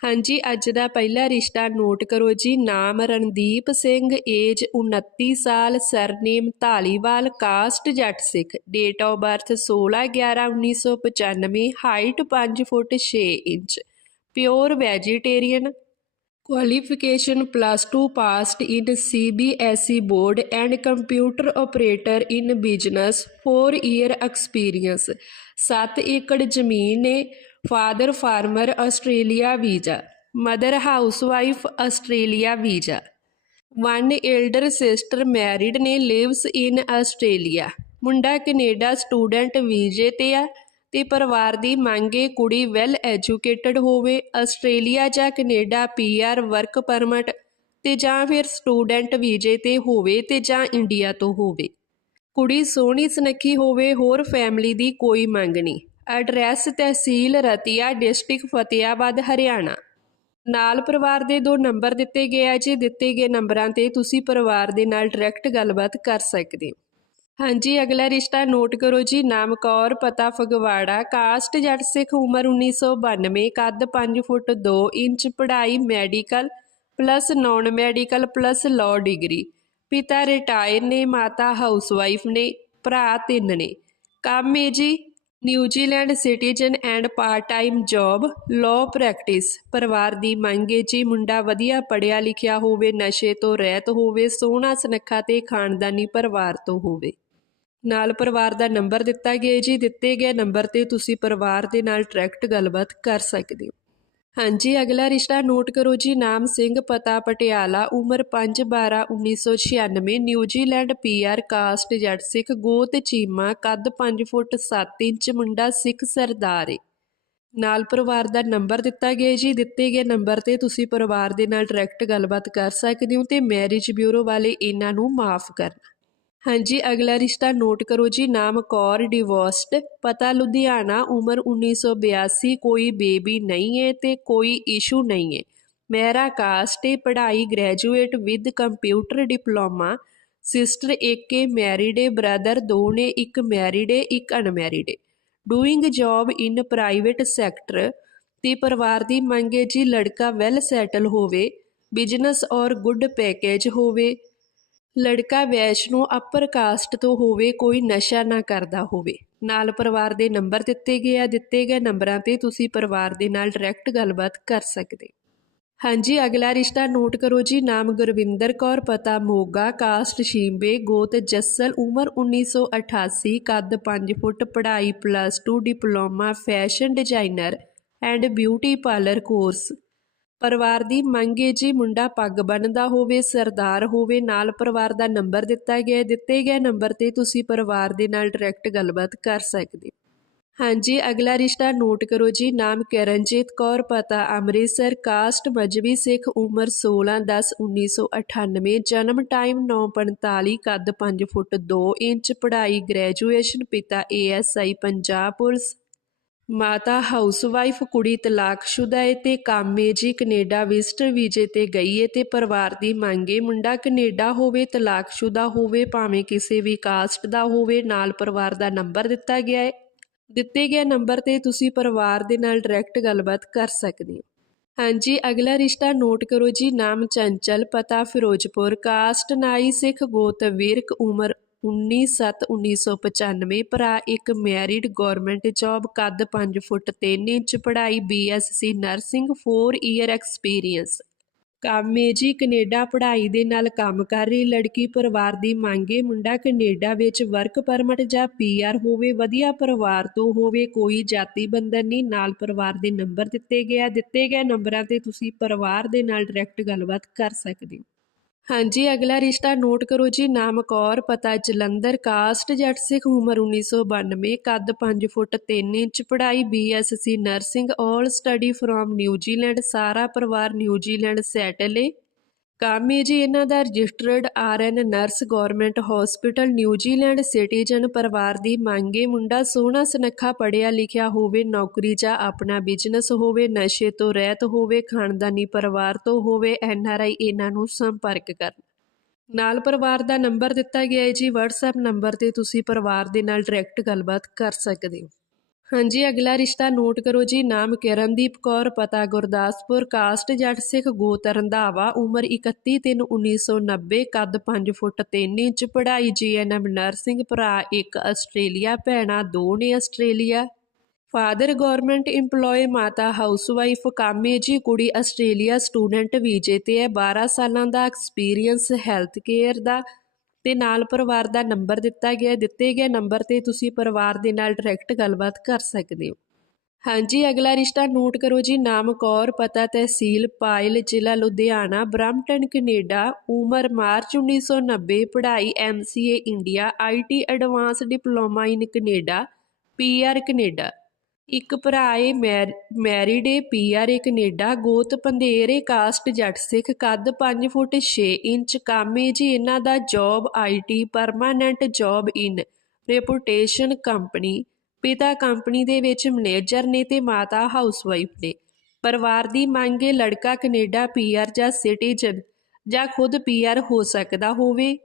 ਹਾਂਜੀ, ਅੱਜ ਦਾ ਪਹਿਲਾ ਰਿਸ਼ਤਾ ਨੋਟ ਕਰੋ ਜੀ। ਨਾਮ ਰਣਦੀਪ ਸਿੰਘ ਏਜ 29 ਸਾਲ surname Dhaliwal caste Jatt Sikh. Date of birth 16/11/1995 height 5 foot 6 inch. Pure vegetarian qualification plus 2 passed in CBSE board and computer operator in business 4 year experience 7 acre ਜ਼ਮੀਨ ਨੇ father farmer Australia visa mother housewife Australia visa one elder sister married ਨੇ lives in Australia ਮੁੰਡਾ Canada student ਵੀਜ਼ੇ ਤੇ ਆ ਤੇ ਪਰਿਵਾਰ ਦੀ ਮੰਗੇ ਕੁੜੀ ਵੈਲ ਐਜੂਕੇਟਡ ਹੋਵੇ ਆਸਟ੍ਰੇਲੀਆ ਜਾਂ ਕੈਨੇਡਾ ਪੀਆਰ ਵਰਕ ਪਰਮਿਟ ਤੇ ਜਾਂ ਫਿਰ ਸਟੂਡੈਂਟ ਵੀਜ਼ੇ ਤੇ ਹੋਵੇ ਤੇ ਜਾਂ ਇੰਡੀਆ ਤੋਂ ਹੋਵੇ। ਕੁੜੀ ਸੋਹਣੀ ਸੁਨੱਖੀ ਹੋਵੇ, ਹੋਰ ਫੈਮਿਲੀ ਦੀ ਕੋਈ ਮੰਗ ਨਹੀਂ। Address tehsil Ratia, district Fatehabad Haryana. ਨਾਲ ਪਰਿਵਾਰ ਦੇ ਦੋ ਨੰਬਰ ਦਿੱਤੇ ਗਏ ਆ, ਜੀ ਦਿੱਤੇ ਗਏ ਨੰਬਰਾਂ ਤੇ ਤੁਸੀਂ ਪਰਿਵਾਰ ਦੇ ਨਾਲ ਡਾਇਰੈਕਟ ਗੱਲਬਾਤ ਕਰ ਸਕਦੇ ਹੋ। ਹਾਂਜੀ, ਅਗਲਾ ਰਿਸ਼ਤਾ ਨੋਟ ਕਰੋ ਜੀ। ਨਾਮ ਕੌਰ, ਪਤਾ ਫਗਵਾੜਾ, ਕਾਸਟ ਜੱਟ ਸਿੱਖ ਉਮਰ 1992 ਕੱਦ 5 ਫੁੱਟ 2 ਇੰਚ, ਪੜ੍ਹਾਈ medical plus non medical plus law degree. ਪਿਤਾ ਰਿਟਾਇਰ ਨੇ, ਮਾਤਾ ਹਾਊਸਵਾਈਫ ਨੇ, ਭਰਾ ਤਿੰਨ ਨੇ। ਕੰਮ ਹੈ ਜੀ New Zealand citizen and part time job, law practice. ਪਰਿਵਾਰ ਦੀ ਮੰਗ ਹੈ ਜੀ ਮੁੰਡਾ ਵਧੀਆ ਪੜਿਆ ਲਿਖਿਆ ਹੋਵੇ, ਨਸ਼ੇ ਤੋਂ ਰਹਿਤ ਹੋਵੇ, ਸੋਹਣਾ ਸੁਨੱਖਾ ਤੇ ਖਾਨਦਾਨੀ ਪਰਿਵਾਰ ਤੋਂ ਹੋਵੇ। ਨਾਲ ਪਰਿਵਾਰ ਦਾ ਨੰਬਰ ਦਿੱਤਾ ਗਿਆ ਜੀ। ਦਿੱਤੇ ਗਏ ਨੰਬਰ ਤੇ ਤੁਸੀਂ ਪਰਿਵਾਰ ਦੇ ਨਾਲ ਡਾਇਰੈਕਟ ਗੱਲਬਾਤ ਕਰ ਸਕਦੇ ਹੋ। ਹਾਂਜੀ, ਅਗਲਾ ਰਿਸ਼ਤਾ ਨੋਟ ਕਰੋ ਜੀ। ਨਾਮ ਸਿੰਘ, ਪਤਾ ਪਟਿਆਲਾ, ਉਮਰ 5/12/1996 ਨਿਊਜ਼ੀਲੈਂਡ ਪੀਆਰ ਕਾਸਟ, ਜੱਟ ਸਿੱਖ, ਗੋਤ, ਚੀਮਾ, ਕੱਦ 5 ਫੁੱਟ 7 ਇੰਚ, ਮੁੰਡਾ ਸਿੱਖ ਸਰਦਾਰ ਏ। ਨਾਲ ਪਰਿਵਾਰ ਦਾ ਨੰਬਰ ਦਿੱਤਾ ਗਿਆ ਜੀ। ਦਿੱਤੇ ਗਏ ਨੰਬਰ ਤੇ ਤੁਸੀਂ ਪਰਿਵਾਰ ਦੇ ਨਾਲ ਡਾਇਰੈਕਟ ਗੱਲਬਾਤ ਕਰ ਸਕਦੇ ਹੋ ਤੇ ਮੈਰਿਜ ਬਿਊਰੋ ਵਾਲੇ ਇਹਨਾਂ ਨੂੰ ਮਾਫ ਕਰਨਾ। ਹਾਂਜੀ, ਅਗਲਾ ਰਿਸ਼ਤਾ ਨੋਟ ਕਰੋ ਜੀ, ਨਾਮ ਕੌਰ ਡਿਵੋਰਸਡ ਪਤਾ ਲੁਧਿਆਣਾ, ਉਮਰ 1982 ਕੋਈ ਬੇਬੀ ਨਹੀਂ ਹੈ ਤੇ ਕੋਈ ਇਸ਼ੂ ਨਹੀਂ ਹੈ ਮੇਰਾ ਕਾਸਟ ਹੈ ਪੜ੍ਹਾਈ graduate with computer diploma sister ਇੱਕ ਹੈ ਮੈਰਿਡ ਹੈ ਬ੍ਰਦਰ ਦੋ ਨੇ, ਇੱਕ ਮੈਰਿਡ ਹੈ ਇੱਕ ਅਨਮੈਰਿਡ ਹੈ doing job in private sector ਤੇ ਪਰਿਵਾਰ ਦੀ ਮੰਗ ਹੈ ਜੀ, ਲੜਕਾ ਵੈਲ ਸੈਟਲ ਹੋਵੇ ਬਿਜ਼ਨਸ ਔਰ ਗੁੱਡ ਪੈਕੇਜ ਹੋਵੇ। ਲੜਕਾ ਵੈਸ਼ਨੋ ਅਪਰ ਕਾਸਟ ਤੋਂ ਹੋਵੇ, ਕੋਈ ਨਸ਼ਾ ਨਾ ਕਰਦਾ ਹੋਵੇ। ਨਾਲ ਪਰਿਵਾਰ ਦੇ ਨੰਬਰ ਦਿੱਤੇ ਗਏ ਆ। ਦਿੱਤੇ ਗਏ ਨੰਬਰਾਂ ਤੇ ਤੁਸੀਂ ਪਰਿਵਾਰ ਦੇ ਨਾਲ ਡਾਇਰੈਕਟ ਗੱਲਬਾਤ ਕਰ ਸਕਦੇ। ਹਾਂਜੀ, ਅਗਲਾ ਰਿਸ਼ਤਾ ਨੋਟ ਕਰੋ ਜੀ। ਨਾਮ ਗੁਰਵਿੰਦਰ ਕੌਰ, ਪਤਾ ਮੋਗਾ ਕਾਸਟ ਸ਼ੀਂਬੇ, ਗੋਤ ਜੱਸਲ, ਉਮਰ 1988 ਕੱਦ 5 ਫੁੱਟ, ਪੜ੍ਹਾਈ plus 2 diploma fashion designer and beauty parlour course ਪਰਿਵਾਰ ਦੀ ਮੰਗ ਹੈ ਜੀ ਮੁੰਡਾ ਪੱਗ ਬੰਨਦਾ ਹੋਵੇ, ਸਰਦਾਰ ਹੋਵੇ, ਨਾਲ ਪਰਿਵਾਰ ਦਾ ਨੰਬਰ ਦਿੱਤਾ ਗਿਆ, ਦਿੱਤੇ ਗਏ ਨੰਬਰ ਤੇ ਤੁਸੀਂ ਪਰਿਵਾਰ ਦੇ ਨਾਲ ਡਾਇਰੈਕਟ ਗੱਲਬਾਤ ਕਰ ਸਕਦੇ ਹੋ। ਹਾਂਜੀ, ਅਗਲਾ ਰਿਸ਼ਤਾ ਨੋਟ ਕਰੋ ਜੀ, ਨਾਮ ਕਰਨਜੀਤ ਕੌਰ, ਪਤਾ ਅੰਮ੍ਰਿਤਸਰ, ਕਾਸਟ ਮਜਬੀ ਸਿੱਖ, ਉਮਰ 16 10 1998 ਜਨਮ ਟਾਈਮ 9:45 ਕੱਦ 5 ਫੁੱਟ 2 ਇੰਚ, ਪੜ੍ਹਾਈ ਗ੍ਰੈਜੂਏਸ਼ਨ ਪਿਤਾ ਏਐਸਆਈ ਪੰਜਾਬ ਪੁਲਿਸ। ਮਾਤਾ ਹਾਊਸਵਾਈਫ ਕੁੜੀ ਤਲਾਕਸ਼ੁਦਾ ਏ ਤੇ ਕਾਮੇ ਜੀ ਕੈਨੇਡਾ ਵਿਜ਼ਟਰ ਵੀਜ਼ੇ ਤੇ ਗਈ ਏ ਤੇ ਪਰਿਵਾਰ ਦੀ ਮੰਗੇ ਮੁੰਡਾ ਕੈਨੇਡਾ ਹੋਵੇ ਤਲਾਕਸ਼ੁਦਾ ਹੋਵੇ, ਭਾਵੇਂ ਕਿਸੇ ਵੀ ਕਾਸਟ ਦਾ ਹੋਵੇ, ਨਾਲ ਪਰਿਵਾਰ ਦਾ ਨੰਬਰ ਦਿੱਤਾ ਗਿਆ ਹੈ ਦਿੱਤੇ ਗਏ ਨੰਬਰ ਤੇ ਤੁਸੀਂ ਪਰਿਵਾਰ ਦੇ ਨਾਲ ਡਾਇਰੈਕਟ ਗੱਲਬਾਤ ਕਰ ਸਕਦੇ ਹੋ। ਹਾਂਜੀ, ਅਗਲਾ ਰਿਸ਼ਤਾ ਨੋਟ ਕਰੋ ਜੀ, ਨਾਮ ਚੰਚਲ, ਪਤਾ ਫਿਰੋਜ਼ਪੁਰ, ਕਾਸਟ ਨਾਈ ਸਿੱਖ, ਗੋਤ, ਵਿਰਕ, ਉਮਰ 19/7/1995 ਭਰਾ ਇੱਕ ਮੈਰਿਡ ਗਵਰਨਮੈਂਟ ਜੌਬ ਕੱਦ 5 ਫੁੱਟ 3 ਇੰਚ ਪੜ੍ਹਾਈ ਬੀਐਸਸੀ ਨਰਸਿੰਗ 4 ਈਅਰ ਐਕਸਪੀਰੀਅੰਸ ਕਾਮੇਜੀ ਏ ਕੈਨੇਡਾ ਪੜ੍ਹਾਈ ਦੇ ਨਾਲ ਕੰਮ ਕਰ ਰਹੀ ਲੜਕੀ ਪਰਿਵਾਰ ਦੀ ਮੰਗ ਏ ਮੁੰਡਾ ਕੈਨੇਡਾ ਵਿੱਚ ਵਰਕ ਪਰਮਿਟ ਜਾਂ ਪੀਆਰ ਹੋਵੇ, ਵਧੀਆ ਪਰਿਵਾਰ ਤੋਂ ਹੋਵੇ, ਕੋਈ ਜਾਤੀ ਬੰਧਨ ਨਹੀਂ, ਨਾਲ ਪਰਿਵਾਰ ਦੇ ਨੰਬਰ ਦਿੱਤੇ ਗਏ ਦਿੱਤੇ ਗਏ ਨੰਬਰਾਂ ਤੇ ਤੁਸੀਂ ਪਰਿਵਾਰ ਦੇ ਨਾਲ ਡਾਇਰੈਕਟ ਗੱਲਬਾਤ ਕਰ ਸਕਦੇ ਹੋ। ਹਾਂਜੀ, ਅਗਲਾ ਰਿਸ਼ਤਾ ਨੋਟ ਕਰੋ ਜੀ, ਨਾਮ ਕੌਰ, ਪਤਾ ਜਲੰਧਰ, ਕਾਸਟ ਜੱਟ ਸਿੱਖ, ਉਮਰ 1992 ਕੱਦ 5 ਫੁੱਟ 3 ਇੰਚ, ਪੜ੍ਹਾਈ BSc nursing 올 study from New Zealand, ਸਾਰਾ ਪਰਿਵਾਰ ਨਿਊਜ਼ੀਲੈਂਡ ਸੈਟਲ ਏ। ਕੰਮ ਜੀ, ਇਹਨਾਂ ਦਾ registered RN nurse government hospital New Zealand citizen ਪਰਿਵਾਰ ਦੀ ਮੰਗੇ ਮੁੰਡਾ ਸੋਹਣਾ ਸੁਨੱਖਾ ਪੜਿਆ ਲਿਖਿਆ ਹੋਵੇ, ਨੌਕਰੀ ਜਾਂ ਆਪਣਾ ਬਿਜ਼ਨਸ ਹੋਵੇ, ਨਸ਼ੇ ਤੋਂ ਰਹਿਤ ਹੋਵੇ, ਖਾਨਦਾਨੀ ਪਰਿਵਾਰ ਤੋਂ ਹੋਵੇ ਐਨਆਰਆਈ ਇਹਨਾਂ ਨੂੰ ਸੰਪਰਕ ਕਰਨ। ਨਾਲ ਪਰਿਵਾਰ ਦਾ ਨੰਬਰ ਦਿੱਤਾ ਗਿਆ ਹੈ ਜੀ, WhatsApp ਨੰਬਰ ਤੇ ਤੁਸੀਂ ਪਰਿਵਾਰ ਦੇ ਨਾਲ ਡਾਇਰੈਕਟ ਗੱਲਬਾਤ ਕਰ ਸਕਦੇ ਹੋ। ਹਾਂਜੀ, ਅਗਲਾ ਰਿਸ਼ਤਾ ਨੋਟ ਕਰੋ ਜੀ। ਨਾਮ ਕਿਰਨਦੀਪ ਕੌਰ, ਪਤਾ ਗੁਰਦਾਸਪੁਰ, ਕਾਸਟ ਜੱਟ ਸਿੱਖ ਗੋਤ ਰੰਧਾਵਾ ਉਮਰ 31 ਤਿੰਨ 1990 ਕੱਦ 5 ਫੁੱਟ 3 ਇੰਚ, ਪੜ੍ਹਾਈ ਜੀਐਨਐਮ ਨਰਸਿੰਗ ਭਰਾ ਇੱਕ ਆਸਟ੍ਰੇਲੀਆ, ਭੈਣਾਂ ਦੋ ਨੇ ਆਸਟ੍ਰੇਲੀਆ। ਫਾਦਰ ਗਵਰਨਮੈਂਟ EMPLOYE ਮਾਤਾ ਹਾਊਸਵਾਈਫ, ਕਾਮੇ ਜੀ, ਕੁੜੀ ਆਸਟ੍ਰੇਲੀਆ ਸਟੂਡੈਂਟ ਵੀਜ਼ੇ ਤੇ ਹੈ। 12 ਸਾਲਾਂ ਦਾ ਐਕਸਪੀਰੀਅੰਸ ਹੈਲਥ ਕੇਅਰ ਦਾ। ਤੇ ਨਾਲ ਪਰਿਵਾਰ ਦਾ ਨੰਬਰ ਦਿੱਤਾ ਗਿਆ, ਦਿੱਤੇ ਗਏ ਨੰਬਰ ਤੇ ਤੁਸੀਂ ਪਰਿਵਾਰ ਦੇ ਨਾਲ ਡਾਇਰੈਕਟ ਗੱਲਬਾਤ ਕਰ ਸਕਦੇ ਹੋ। ਹਾਂਜੀ, ਅਗਲਾ ਰਿਸ਼ਤਾ ਨੋਟ ਕਰੋ ਜੀ, ਨਾਮ ਕੌਰ, ਪਤਾ ਤਹਿਸੀਲ ਪਾਇਲ, ਜ਼ਿਲ੍ਹਾ ਲੁਧਿਆਣਾ, ਬ੍ਰੈਂਪਟਨ, ਕੈਨੇਡਾ, ਉਮਰ ਮਾਰਚ 1990 ਪੜ੍ਹਾਈ MCA India IT advance diploma in Canada PR Canada. ਇੱਕ ਭਰਾ ਏ ਮੈਰ, ਮੈਰਿਡ ਏ, ਪੀਆਰ ਏ, ਕੈਨੇਡਾ, ਗੋਤ ਪੰਧੇਰੇ ਕਾਸਟ ਜੱਟ ਸਿੱਖ, ਕੱਦ 5 ਫੁੱਟ 6 ਇੰਚ, ਕਾਮੇ ਜੀ ਇਹਨਾਂ ਦਾ job IT, permanent job in reputation company. ਪਿਤਾ ਕੰਪਨੀ ਦੇ ਵਿੱਚ ਮੈਨੇਜਰ ਨੇ ਤੇ ਮਾਤਾ ਹਾਊਸਵਾਈਫ ਨੇ। ਪਰਿਵਾਰ ਦੀ ਮੰਗ ਏ ਲੜਕਾ ਕੈਨੇਡਾ, ਪੀਆਰ ਜਾਂ ਸਿਟੀਜ਼ਨ ਜਾਂ ਖੁਦ ਪੀਆਰ ਹੋ ਸਕਦਾ ਹੋਵੇ।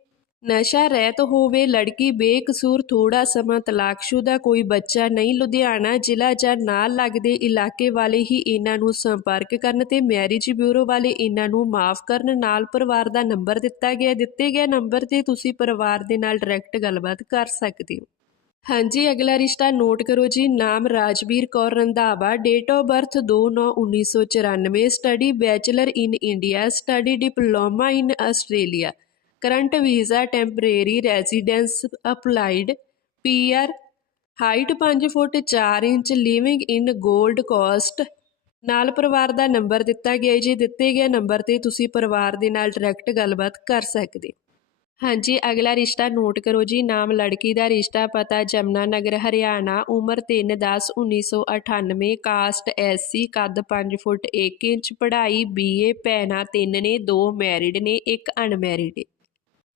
ਨਸ਼ਾ ਰਹਿਤ ਹੋਵੇ, ਲੜਕੀ ਬੇਕਸੂਰ ਥੋੜਾ ਸਮਾਂ ਤਲਾਕਸ਼ੁਦਾ, ਕੋਈ ਬੱਚਾ ਨਹੀਂ, ਲੁਧਿਆਣਾ ਜ਼ਿਲ੍ਹਾ ਜਾਂ ਨਾਲ ਲੱਗਦੇ ਇਲਾਕੇ ਵਾਲੇ ਹੀ ਇਹਨਾਂ ਨੂੰ ਸੰਪਰਕ ਕਰਨ ਤੇ ਮੈਰਿਜ ਬਿਊਰੋ ਵਾਲੇ ਇਹਨਾਂ ਨੂੰ ਮਾਫ ਕਰਨ ਨਾਲ ਪਰਿਵਾਰ ਦਾ ਨੰਬਰ ਦਿੱਤਾ ਗਿਆ। ਦਿੱਤੇ ਗਏ ਨੰਬਰ ਤੇ ਤੁਸੀਂ ਪਰਿਵਾਰ ਦੇ ਨਾਲ ਡਾਇਰੈਕਟ ਗੱਲਬਾਤ ਕਰ ਸਕਦੇ ਹੋ। ਹਾਂਜੀ, ਅਗਲਾ ਰਿਸ਼ਤਾ ਨੋਟ ਕਰੋ ਜੀ। ਨਾਮ Rajveer Kaur Randhawa date of birth 2/9/1994 study bachelor in India study diploma in Australia current visa temporary residence applied PR height 5 foot 4 inch, living in 골ਡ ਕੋਸਟ। ਨਾਲ ਪਰਿਵਾਰ ਦਾ ਨੰਬਰ ਦਿੱਤਾ ਗਿਆ ਜੀ। ਦਿੱਤੇ ਗਏ ਨੰਬਰ ਤੇ ਤੁਸੀਂ ਪਰਿਵਾਰ ਦੇ ਨਾਲ ਡਾਇਰੈਕਟ ਗੱਲਬਾਤ ਕਰ ਸਕਦੇ। ਹਾਂਜੀ, ਅਗਲਾ ਰਿਸ਼ਤਾ ਨੋਟ ਕਰੋ ਜੀ। ਨਾਮ ਲੜਕੀ ਦਾ ਰਿਸ਼ਤਾ ਪਤਾ ਜਮਨਾ ਨਗਰ ਹਰਿਆਣਾ। ਉਮਰ 3/10/1998 ਕਾਸਟ ਐਸਸੀ ਕੱਦ 5 ਫੁੱਟ 1 ਇੰਚ, ਪੜ੍ਹਾਈ ਬੀਏ ਭੈਣਾਂ ਤਿੰਨ ਨੇ, ਦੋ ਮੈਰਿਡ ਨੇ, ਇੱਕ ਅਨਮੈਰਿਡ ਹੈ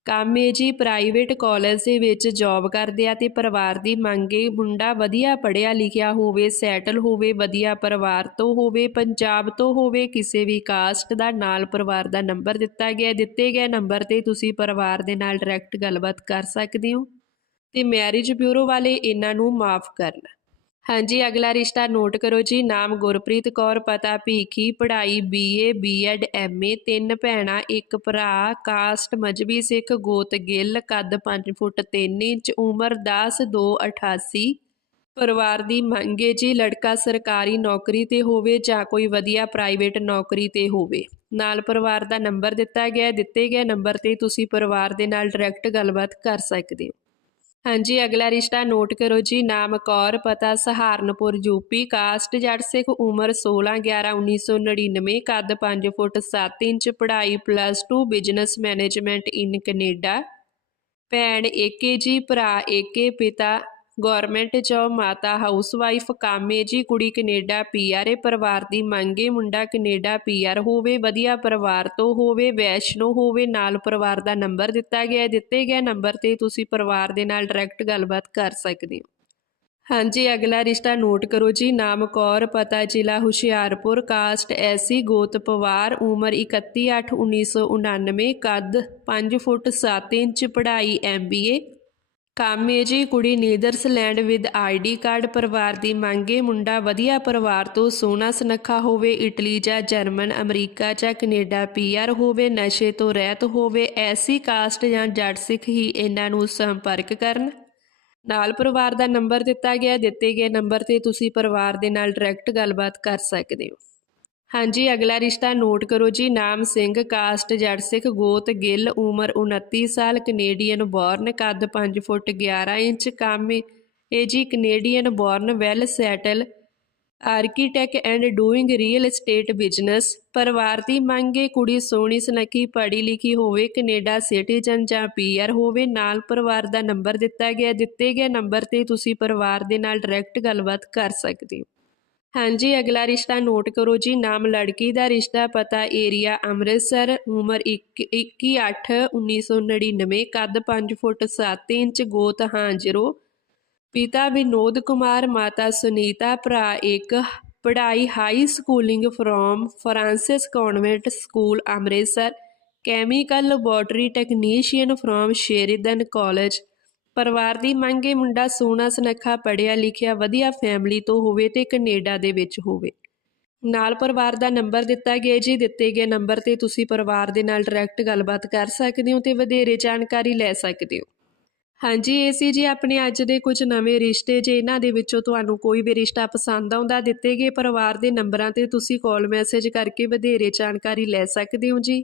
ਕੰਮ ਏ ਜੀ ਪ੍ਰਾਈਵੇਟ ਕਾਲਜ ਦੇ ਵਿੱਚ ਜੌਬ ਕਰਦੇ ਆ ਤੇ ਪਰਿਵਾਰ ਦੀ ਮੰਗੇ ਮੁੰਡਾ ਵਧੀਆ ਪੜ੍ਹਿਆ ਲਿਖਿਆ ਹੋਵੇ ਸੈਟਲ ਹੋਵੇ, ਵਧੀਆ ਪਰਿਵਾਰ ਤੋਂ ਹੋਵੇ, ਪੰਜਾਬ ਤੋਂ ਹੋਵੇ, ਕਿਸੇ ਵੀ ਕਾਸਟ ਦਾ ਨਾਲ ਪਰਿਵਾਰ ਦਾ ਨੰਬਰ ਦਿੱਤਾ ਗਿਆ, ਦਿੱਤੇ ਗਏ ਨੰਬਰ ਤੇ ਤੁਸੀਂ ਪਰਿਵਾਰ ਦੇ ਨਾਲ ਡਾਇਰੈਕਟ ਗੱਲਬਾਤ ਕਰ ਸਕਦੇ ਹੋ। ਤੇ ਮੈਰਿਜ ਬਿਊਰੋ ਵਾਲੇ ਇਹਨਾਂ ਨੂੰ ਮਾਫ ਕਰਨ ਹਾਂਜੀ, ਅਗਲਾ ਰਿਸ਼ਤਾ ਨੋਟ ਕਰੋ ਜੀ। ਨਾਮ ਗੁਰਪ੍ਰੀਤ ਕੌਰ, ਪਤਾ ਭੀਖੀ, ਪੜ੍ਹਾਈ ਬੀਏ, ਬੀਐਡ, ਐਮਏ, ਤਿੰਨ ਭੈਣਾਂ, ਇੱਕ ਭਰਾ, ਕਾਸਟ ਮਜਬੀ ਸਿੱਖ, ਗੋਤ ਗਿੱਲ, ਕੱਦ 5 ਫੁੱਟ 3 ਇੰਚ, ਉਮਰ 10 2 88 ਪਰਿਵਾਰ ਦੀ ਮੰਗ ਮੰਗੇ ਜੀ, ਲੜਕਾ ਸਰਕਾਰੀ ਨੌਕਰੀ ਤੇ ਹੋਵੇ ਜਾਂ ਕੋਈ ਵਧੀਆ ਪ੍ਰਾਈਵੇਟ ਨੌਕਰੀ ਤੇ ਹੋਵੇ। ਨਾਲ ਪਰਿਵਾਰ ਦਾ ਨੰਬਰ ਦਿੱਤਾ ਗਿਆ ਦਿੱਤੇ ਗਏ ਨੰਬਰ ਤੇ ਤੁਸੀਂ ਪਰਿਵਾਰ ਦੇ ਨਾਲ ਡਾਇਰੈਕਟ ਗੱਲਬਾਤ ਕਰ ਸਕਦੇ ਹੋ। ਹਾਂਜੀ, ਅਗਲਾ ਰਿਸ਼ਤਾ ਨੋਟ ਕਰੋ ਜੀ। ਨਾਮ ਕੌਰ, ਪਤਾ ਸਹਾਰਨਪੁਰ ਯੂਪੀ ਕਾਸਟ, ਜੱਟ ਸਿੱਖ, ਉਮਰ 16 11 1999 ਕੱਦ 5 ਫੁੱਟ 7 ਇੰਚ, ਪੜ੍ਹਾਈ plus 2 business management in Canada ਭੈਣ ਏਕੇ ਜੀ, ਭਰਾ ਏਕੇ ਪਿਤਾ ਗਵਰਨਮੈਂਟ ਜੋਬ ਮਾਤਾ ਹਾਊਸਵਾਈਫ ਕਾਮੇ ਜੀ, ਕੁੜੀ ਕੈਨੇਡਾ ਏ ਪਰਿਵਾਰ ਦੀ ਮੰਗੇ ਮੁੰਡਾ ਕੈਨੇਡਾ ਪੀਆਰ ਹੋਵੇ, ਵਧੀਆ ਪਰਿਵਾਰ ਤੋਂ ਹੋਵੇ, ਵੈਸ਼ਨੋ ਹੋਵੇ, ਨਾਲ ਪਰਿਵਾਰ ਦਾ ਨੰਬਰ ਦਿੱਤਾ ਗਿਆ ਹੈ। ਦਿੱਤੇ ਗਏ ਨੰਬਰ ਤੇ ਤੁਸੀਂ ਪਰਿਵਾਰ ਦੇ ਨਾਲ ਡਾਇਰੈਕਟ ਗੱਲਬਾਤ ਕਰ ਸਕਦੇ ਹੋ। ਹਾਂਜੀ, ਅਗਲਾ ਰਿਸ਼ਤਾ ਨੋਟ ਕਰੋ ਜੀ। ਨਾਮ ਕੌਰ, ਪਤਾ ਜ਼ਿਲ੍ਹਾ ਹੁਸ਼ਿਆਰਪੁਰ, ਕਾਸਟ ਐਸੀ ਗੋਤ ਪਵਾਰ, ਉਮਰ 31/8/1999 ਕੱਦ 5 ਫੁੱਟ 7 ਇੰਚ, ਪੜ੍ਹਾਈ ਐਮਬੀਏ ਕਾਮੇਜ਼ੀ ਕੁੜੀ ਨੀਦਰਸਲੈਂਡ ਵਿਦ ਆਈਡੀ ਕਾਰਡ ਪਰਿਵਾਰ ਦੀ ਮੰਗੇ ਮੁੰਡਾ ਵਧੀਆ ਪਰਿਵਾਰ ਤੋਂ ਸੋਹਣਾ ਸੁਨੱਖਾ ਹੋਵੇ, ਇਟਲੀ ਜਾਂ ਜਰਮਨ, ਅਮਰੀਕਾ ਜਾਂ ਕੈਨੇਡਾ ਪੀਆਰ ਹੋਵੇ, ਨਸ਼ੇ ਤੋਂ ਰਹਿਤ ਹੋਵੇ ਐਸੀ ਕਾਸਟ ਜਾਂ ਜੱਟ ਸਿੱਖ ਹੀ ਇਹਨਾਂ ਨੂੰ ਸੰਪਰਕ ਕਰਨ। ਨਾਲ ਪਰਿਵਾਰ ਦਾ ਨੰਬਰ ਦਿੱਤਾ ਗਿਆ, ਦਿੱਤੇ ਗਏ ਨੰਬਰ ਤੇ ਤੁਸੀਂ ਪਰਿਵਾਰ ਦੇ ਨਾਲ ਡਾਇਰੈਕਟ ਗੱਲਬਾਤ ਕਰ ਸਕਦੇ ਹੋ। ਹਾਂਜੀ, ਅਗਲਾ ਰਿਸ਼ਤਾ ਨੋਟ ਕਰੋ ਜੀ। ਨਾਮ ਸਿੰਘ, ਕਾਸਟ ਜੱਟ ਸਿੱਖ, ਗੋਤ ਗਿੱਲ, ਉਮਰ 29 ਸਾਲ, ਕੈਨੇਡੀਅਨ ਬੋਰਨ, ਕੱਦ 5 ਫੁੱਟ 11 ਇੰਚ, ਕੰਮ ਇਹ ਜੀ Canadian born, well settle architect and doing real estate business. ਪਰਿਵਾਰ ਦੀ ਮੰਗੇ ਕੁੜੀ ਸੋਹਣੀ, ਸੁਨੱਖੀ, ਪੜ੍ਹੀ ਲਿਖੀ ਹੋਵੇ, ਕੈਨੇਡਾ ਸਿਟੀਜ਼ਨ ਜਾਂ ਪੀਆਰ ਹੋਵੇ, ਨਾਲ ਪਰਿਵਾਰ ਦਾ ਨੰਬਰ ਦਿੱਤਾ ਗਿਆ। ਦਿੱਤੇ ਗਏ ਨੰਬਰ ਤੇ ਤੁਸੀਂ ਪਰਿਵਾਰ ਦੇ ਨਾਲ ਡਾਇਰੈਕਟ ਗੱਲਬਾਤ ਕਰ ਸਕਦੇ ਹੋ। ਹਾਂਜੀ, ਅਗਲਾ ਰਿਸ਼ਤਾ ਨੋਟ ਕਰੋ ਜੀ। ਨਾਮ ਲੜਕੀ ਦਾ ਰਿਸ਼ਤਾ, ਪਤਾ ਏਰੀਆ ਅੰਮ੍ਰਿਤਸਰ, ਉਮਰ 21/8/1999 ਕੱਦ 5 ਫੁੱਟ 7 ਇੰਚ, ਗੋਤ ਹਾਂਜਰੋ ਪਿਤਾ ਵਿਨੋਦ ਕੁਮਾਰ, ਮਾਤਾ ਸੁਨੀਤਾ, ਭਰਾ ਇੱਕ, ਪੜ੍ਹਾਈ high schooling from Francis convent school Amritsar. Chemical laboratory technician from Sheridan college. ਪਰਿਵਾਰ ਦੀ ਮੰਗ ਹੈ ਮੁੰਡਾ ਸੋਹਣਾ, ਸੁਨੱਖਾ, ਪੜ੍ਹਿਆ ਲਿਖਿਆ, ਵਧੀਆ ਫੈਮਿਲੀ ਤੋਂ ਹੋਵੇ ਤੇ ਕੈਨੇਡਾ ਦੇ ਵਿੱਚ ਹੋਵੇ। ਨਾਲ ਪਰਿਵਾਰ ਦਾ ਨੰਬਰ ਦਿੱਤਾ ਗਿਆ ਜੀ, ਦਿੱਤੇ ਗਏ ਨੰਬਰ ਤੇ ਤੁਸੀਂ ਪਰਿਵਾਰ ਦੇ ਨਾਲ ਡਾਇਰੈਕਟ ਗੱਲਬਾਤ ਕਰ ਸਕਦੇ ਹੋ ਤੇ ਵਧੇਰੇ ਜਾਣਕਾਰੀ ਲੈ ਸਕਦੇ ਹੋ। ਹਾਂਜੀ, ਇਹ ਸੀ ਜੀ ਆਪਣੇ ਅੱਜ ਦੇ ਕੁਝ ਨਵੇਂ ਰਿਸ਼ਤੇ। ਜੇ ਇਹਨਾਂ ਦੇ ਵਿੱਚੋਂ ਤੁਹਾਨੂੰ ਕੋਈ ਵੀ ਰਿਸ਼ਤਾ ਪਸੰਦ ਆਉਂਦਾ, ਦਿੱਤੇ ਗਏ ਪਰਿਵਾਰ ਦੇ ਨੰਬਰਾਂ ਤੇ ਤੁਸੀਂ ਕਾਲ ਮੈਸੇਜ ਕਰਕੇ ਵਧੇਰੇ ਜਾਣਕਾਰੀ ਲੈ ਸਕਦੇ ਹੋ ਜੀ।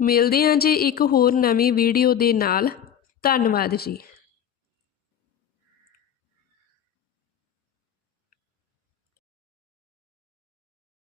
ਮਿਲਦੇ ਹਾਂ ਜੀ ਇੱਕ ਹੋਰ ਨਵੀਂ ਵੀਡੀਓ ਦੇ ਨਾਲ। ਧੰਨਵਾਦ ਜੀ।